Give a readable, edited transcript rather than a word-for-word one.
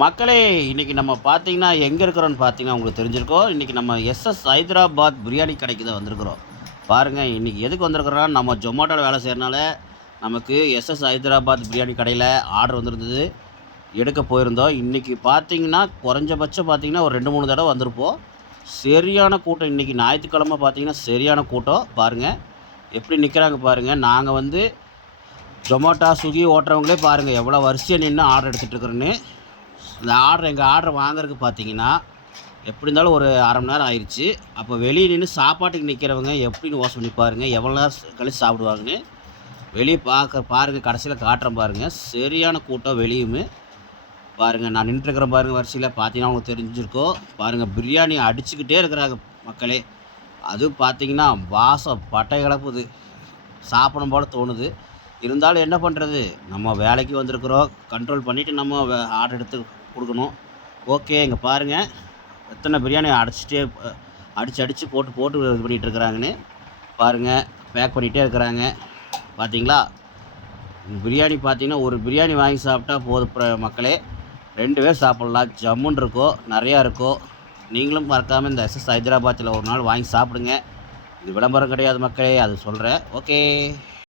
மக்களே, இன்றைக்கி நம்ம பார்த்தீங்கன்னா எங்கே இருக்கிறோன்னு பார்த்தீங்கன்னா உங்களுக்கு தெரிஞ்சிருக்கோம். இன்றைக்கி நம்ம எஸ்எஸ் ஹைதராபாத் பிரியாணி கடைக்கு தான் வந்திருக்கிறோம். பாருங்கள், இன்றைக்கி எதுக்கு வந்திருக்கிறோன்னா, நம்ம ஜொமேட்டோவில் வேலை செய்கிறனால நமக்கு எஸ்எஸ் ஹைதராபாத் பிரியாணி கடையில் ஆர்டர் வந்திருந்தது. எடுக்க போயிருந்தோம். இன்றைக்கி பார்த்தீங்கன்னா குறைஞ்சபட்சம் பார்த்தீங்கன்னா ஒரு 2-3 தடவை வந்திருப்போம். சரியான கூட்டம். இன்றைக்கி ஞாயிற்றுக்கிழமை பார்த்தீங்கன்னா சரியான கூட்டம். பாருங்கள் எப்படி நிற்கிறாங்க பாருங்கள். நாங்கள் வந்து ஜொமேட்டோ, ஸ்விக்கி ஓட்டுறவங்களே பாருங்கள் எவ்வளோ வரிசையாக நின்று ஆர்டர் எடுத்துகிட்டு இருக்கிறோன்னு. இந்த எங்கள் ஆர்டர் வாங்குறதுக்கு பார்த்தீங்கன்னா எப்படி இருந்தாலும் ஒரு அரை மணி நேரம் ஆயிடுச்சு. அப்போ வெளியே நின்று சாப்பாட்டுக்கு நிற்கிறவங்க எப்படின்னு யோசனை பண்ணி பாருங்கள், எவ்வளோ நேரம் கழிச்சு சாப்பிடுவாங்கன்னு. வெளியே பாருங்கள், கடைசியில் காட்டுறேன் பாருங்கள். சரியான கூட்டம் வெளியுமே. பாருங்கள், நான் நின்றுருக்கிறேன் பாருங்கள் வரிசையில். பார்த்தீங்கன்னா அவங்களுக்கு தெரிஞ்சிருக்கோம். பாருங்கள், பிரியாணி அடிச்சுக்கிட்டே இருக்கிறாங்க மக்களே. அதுவும் பார்த்தீங்கன்னா வாசம் பட்டை கிளப்புது, சாப்பிடும் போல் தோணுது. இருந்தாலும் என்ன பண்ணுறது, நம்ம வேலைக்கு வந்திருக்கிறோம், கண்ட்ரோல் பண்ணிவிட்டு நம்ம ஆர்டர் எடுத்து கொடுக்கணும். ஓகே, இங்கே பாருங்கள் எத்தனை பிரியாணி அடித்து போட்டு இது பண்ணிகிட்டு இருக்கிறாங்கன்னு பாருங்கள். பேக் பண்ணிகிட்டே இருக்கிறாங்க பார்த்தீங்களா. பிரியாணி பார்த்தீங்கன்னா ஒரு பிரியாணி வாங்கி சாப்பிட்டா போதும் மக்களே, 2 பேர் சாப்பிட்லாம். ஜம்முன்னு இருக்கோ, நிறையா இருக்கோ. நீங்களும் மறக்காமல் இந்த எஸ்எஸ் ஹைதராபாத்தில் ஒரு நாள் வாங்கி சாப்பிடுங்க. இது விளம்பரம் கிடையாது மக்களே, அது சொல்கிறேன். ஓகே.